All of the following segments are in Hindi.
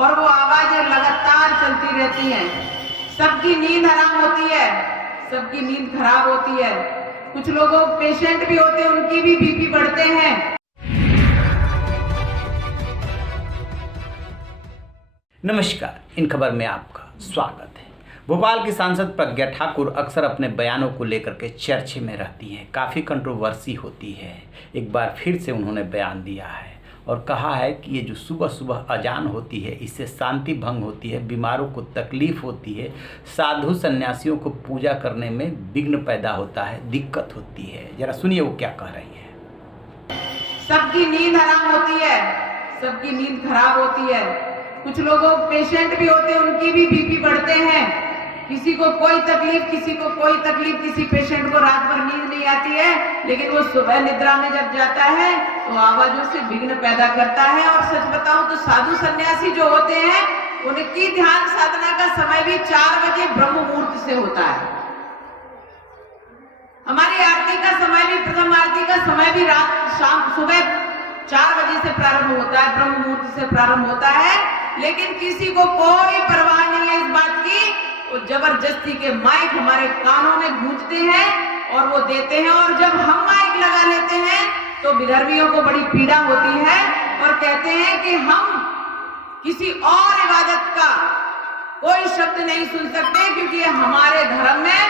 और वो आवाजें लगातार चलती रहती हैं। सबकी नींद हराम होती है, सबकी नींद खराब होती है। कुछ लोगों पेशेंट भी होते हैं, उनकी भी बीपी बढ़ते हैं। नमस्कार, इन खबर में आपका स्वागत है। भोपाल की सांसद प्रज्ञा ठाकुर अक्सर अपने बयानों को लेकर के चर्चे में रहती हैं, काफ़ी कंट्रोवर्सी होती है। एक बार फिर से उन्होंने बयान दिया है और कहा है कि ये जो सुबह सुबह अजान होती है, इससे शांति भंग होती है, बीमारों को तकलीफ होती है, साधु सन्यासियों को पूजा करने में विघ्न पैदा होता है, दिक्कत होती है। जरा सुनिए वो क्या कह रही है। सबकी नींद हराम होती है, सबकी नींद खराब होती है। कुछ लोगों पेशेंट भी होते हैं, उनकी भी बीपी बढ़ते हैं। किसी को कोई तकलीफ, किसी को कोई तकलीफ। किसी पेशेंट को रात भर नींद नहीं आती है, लेकिन वो सुबह निद्रा में जब जाता है तो आवाजों से विघ्न पैदा करता है। और सच बताऊं तो साधु सन्यासी जो होते हैं, उनकी ध्यान साधना का समय भी 4 बजे ब्रह्म मुहूर्त से होता है। हमारी आरती का समय भी, प्रथम आरती का समय भी शाम सुबह 4 बजे से प्रारंभ होता है, ब्रह्म मुहूर्त से प्रारंभ होता है। लेकिन किसी को कोई परवाह नहीं है इस बात की। वो जबरदस्ती के माइक हमारे कानों में गूंजते हैं और वो देते हैं। और जब हम माइक लगा लेते हैं तो विधर्मियों को बड़ी पीड़ा होती है और कहते हैं कि हम किसी और इबादत का कोई शब्द नहीं सुन सकते, क्योंकि हमारे धर्म में,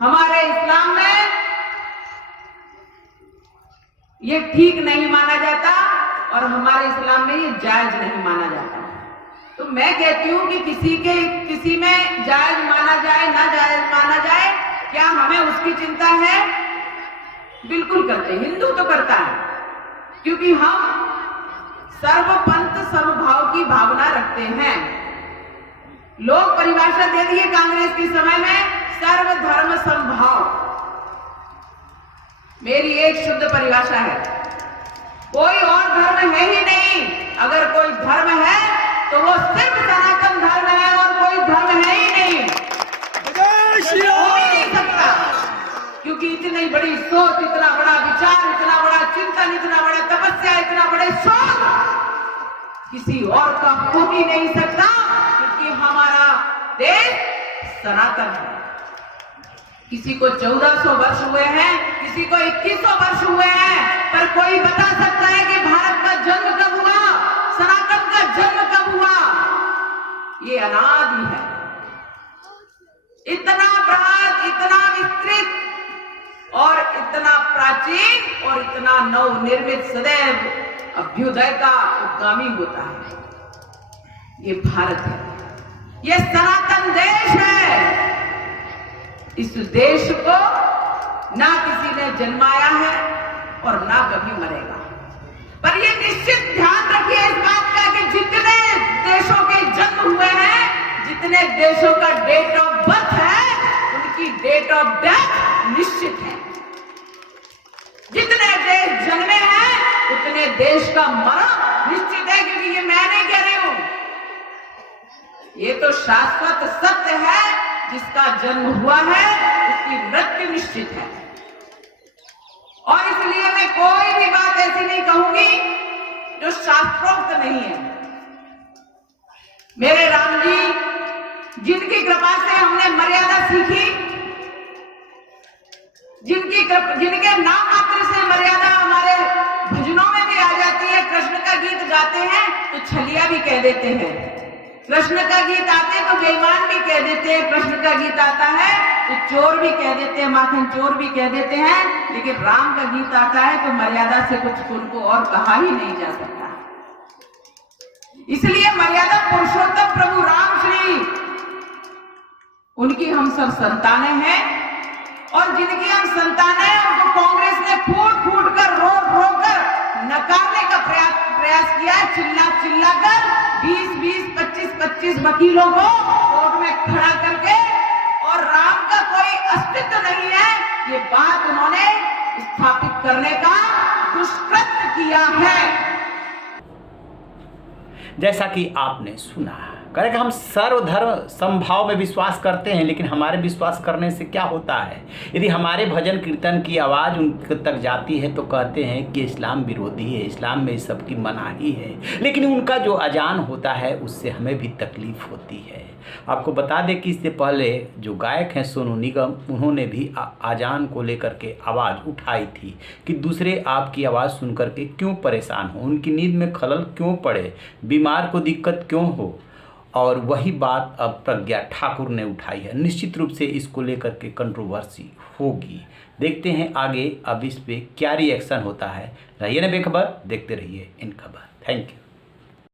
हमारे इस्लाम में ये ठीक नहीं माना जाता और हमारे इस्लाम में ये जायज नहीं माना जाता। तो मैं कहती हूं कि किसी में जायज माना जाए, ना जायज माना जाए, क्या हमें उसकी चिंता है? बिल्कुल करते हैं, हिंदू तो करता है, क्योंकि हम सर्वपंथ समभाव की भावना रखते हैं। लोग परिभाषा दे दिए कांग्रेस के समय में, सर्वधर्म समभाव। मेरी एक शुद्ध परिभाषा है, कोई और धर्म है ही नहीं। अगर कोई धर्म है तो वो सिर्फ सनातन धर्म है और कोई धर्म है ही नहीं, हो ही नहीं सकता। क्योंकि इतनी बड़ी सोच, इतना बड़ा विचार, इतना बड़ा चिंतन, इतना बड़ा तपस्या, इतना बड़े शोध किसी और का हो ही नहीं सकता, क्योंकि हमारा देश सनातन है। किसी को 1400 वर्ष हुए हैं, किसी को 2100 वर्ष हुए हैं, पर कोई बता सकता है कि भारत का जन्म कब हुआ, सनातन का जन्म कब हुआ? ये अनादि है। इतना बृहद, इतना विस्तृत और इतना प्राचीन और इतना नवनिर्मित, सदैव अभ्युदय का उद्गामी होता है। ये भारत है, ये सनातन देश है। इस देश को ना किसी ने जन्माया है और ना कभी मरेगा। पर ये निश्चित ध्यान रखिए इस बात का कि जितने देशों के जन्म हुए हैं, जितने देशों का डेट ऑफ बर्थ है, उनकी डेट ऑफ डेथ निश्चित है। जितने देश जन्मे हैं, उतने देश का मरण निश्चित है। क्योंकि ये मैं नहीं कह रही हूं, ये तो शाश्वत सत्य है। जिसका जन्म हुआ है उसकी मृत्यु निश्चित है। और इसलिए मैं कोई भी बात ऐसी नहीं कहूंगी जो शास्त्रोक्त नहीं है। मेरे राम जी, जिनकी कृपा से हमने मर्यादा सीखी, जिनके नाम मात्र से मर्यादा हमारे भजनों में भी आ जाती है। कृष्ण का गीत गाते हैं तो छलिया भी कह देते हैं, कृष्ण का गीत आते तो बेईमान भी कह देते हैं, कृष्ण का गीत आता है तो चोर भी कह देते हैं, माखन चोर भी कह देते हैं। लेकिन राम का गीत आता है तो मर्यादा से कुछ उनको और कहा ही नहीं जा सकता। इसलिए मर्यादा पुरुषोत्तम प्रभु राम श्री, उनकी हम सब संतानें हैं। और जिनकी हम संतानें हैं, उनको कांग्रेस ने फूट फूट कर, रो रो कर नकारने का प्रयास किया, चिल्ला चिल्ला कर 20-20, 25-25 वकीलों को कोर्ट में खड़ा करके। और राम का कोई अस्तित्व नहीं है, ये बात उन्होंने स्थापित करने का दुष्कृत्य किया है। जैसा कि आपने सुना, कह रहे कि हम सर्वधर्म समभाव में विश्वास करते हैं, लेकिन हमारे विश्वास करने से क्या होता है? यदि हमारे भजन कीर्तन की आवाज़ उन तक जाती है तो कहते हैं कि इस्लाम विरोधी है, इस्लाम में इस सब की मनाही है, लेकिन उनका जो अजान होता है उससे हमें भी तकलीफ़ होती है। आपको बता दें कि इससे पहले जो गायक हैं सोनू निगम, उन्होंने भी अजान को लेकर के आवाज़ उठाई थी कि दूसरे आपकी आवाज़ सुन करके क्यों परेशान हो, उनकी नींद में खलल क्यों पड़े, बीमार को दिक्कत क्यों हो। और वही बात अब प्रज्ञा ठाकुर ने उठाई है। निश्चित रूप से इसको लेकर के कंट्रोवर्सी होगी। देखते हैं आगे अब इस पे क्या रिएक्शन होता है। रहिए ना बेखबर, देखते रहिए इन खबर। Thank you.